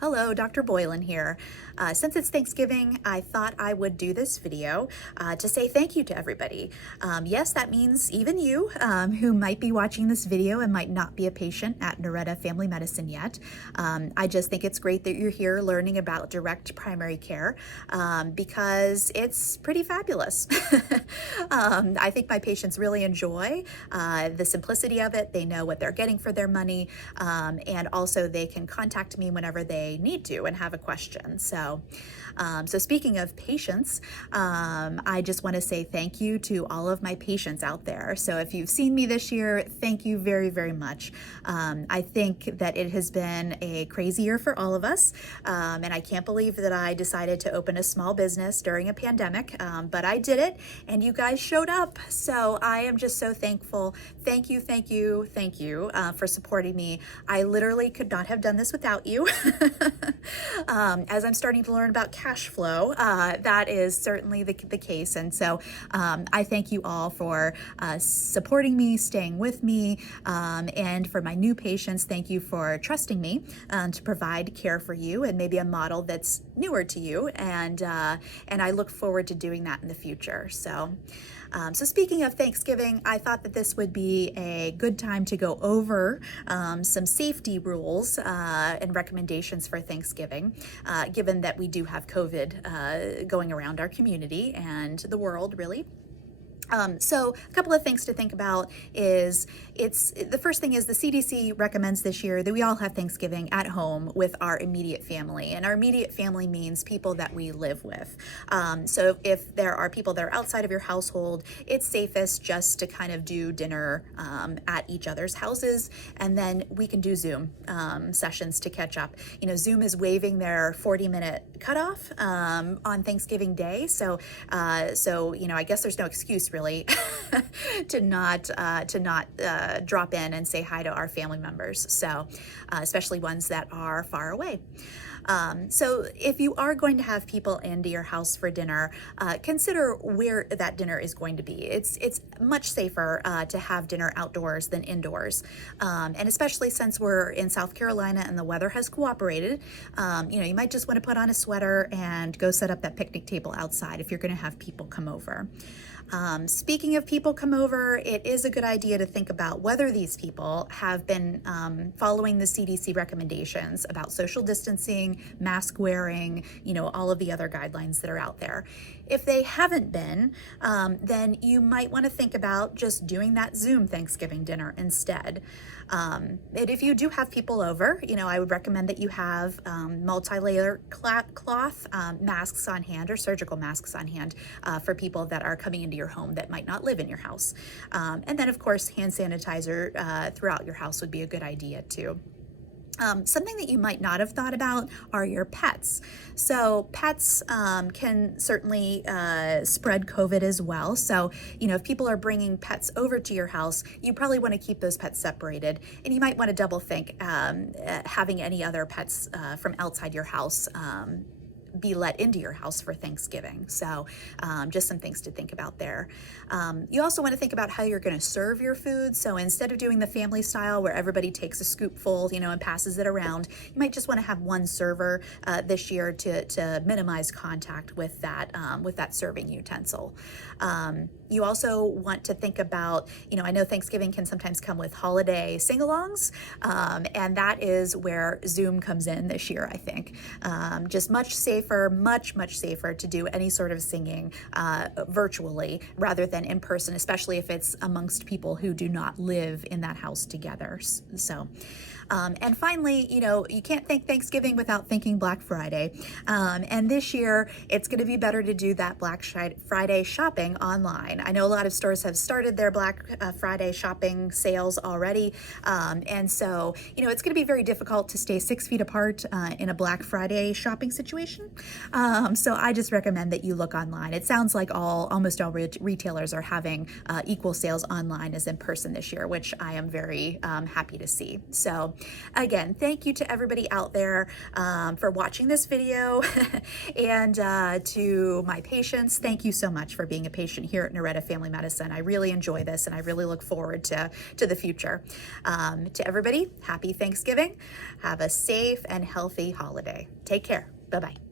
Hello, Dr. Boylan here. Since it's Thanksgiving, I thought I would do this video to say thank you to everybody. Yes, that means even you who might be watching this video and might not be a patient at Noreta Family Medicine yet. I just think it's great that you're here learning about direct primary care because it's pretty fabulous. I think my patients really enjoy the simplicity of it. They know what they're getting for their money, and also they can contact me whenever they need to and have a question. So speaking of patients, I just want to say thank you to all of my patients out there. So if you've seen me this year, thank you very, very much. I think that it has been a crazy year for all of us, and I can't believe that I decided to open a small business during a pandemic, but I did it, and you guys showed up. So I am just so thankful. Thank you, thank you, thank you for supporting me. I literally could not have done this without you. As I'm starting to learn about cash flow, that is certainly the case. And so I thank you all for supporting me, staying with me, and for my new patients, thank you for trusting me to provide care for you and maybe a model that's newer to you. And I look forward to doing that in the future. So speaking of Thanksgiving, I thought that this would be a good time to go over some safety rules and recommendations for Thanksgiving, given that we do have COVID going around our community and the world, really. So a couple of things to think about is the first thing is the CDC recommends this year that we all have Thanksgiving at home with our immediate family, and our immediate family means people that we live with. So if there are people that are outside of your household, it's safest just to kind of do dinner at each other's houses, and then we can do Zoom sessions to catch up. You know, Zoom is waiving their 40-minute cutoff on Thanksgiving Day, so you know, I guess there's no excuse really to not drop in and say hi to our family members. So especially ones that are far away. So if you are going to have people into your house for dinner, consider where that dinner is going to be. It's much safer to have dinner outdoors than indoors. And especially since we're in South Carolina and the weather has cooperated, you know, you might just want to put on a sweater and go set up that picnic table outside if you're going to have people come over. Speaking of people come over, it is a good idea to think about whether these people have been following the CDC recommendations about social distancing, mask wearing, you know, all of the other guidelines that are out there. If they haven't been, then you might want to think about just doing that Zoom Thanksgiving dinner instead. And if you do have people over, you know, I would recommend that you have multi-layer cloth masks on hand or surgical masks on hand for people that are coming into your home that might not live in your house. And then, of course, hand sanitizer throughout your house would be a good idea too. Something that you might not have thought about are your pets. So pets can certainly spread COVID as well. So, you know, if people are bringing pets over to your house, you probably want to keep those pets separated. And you might want to double think having any other pets from outside your house be let into your house for Thanksgiving. So just some things to think about there. You also want to think about how you're going to serve your food. So instead of doing the family style where everybody takes a scoopful, you know, and passes it around, you might just want to have one server this year to minimize contact with that serving utensil. You also want to think about, you know, I know Thanksgiving can sometimes come with holiday sing-alongs, and that is where Zoom comes in this year, I think. Just much safer, much safer to do any sort of singing virtually rather than in person, especially if it's amongst people who do not live in that house together. So, and finally, you know, you can't think Thanksgiving without thinking Black Friday. And this year, it's going to be better to do that Black Friday shopping online. I know a lot of stores have started their Black Friday shopping sales already. And so, you know, it's going to be very difficult to stay 6 feet apart in a Black Friday shopping situation. So I just recommend that you look online. It sounds like almost all retailers are having equal sales online as in person this year, which I am very happy to see. So again, thank you to everybody out there for watching this video. And to my patients, thank you so much for being a patient here at Noreta Family Medicine. I really enjoy this, and I really look forward to the future. To everybody, happy Thanksgiving. Have a safe and healthy holiday. Take care. Bye-bye.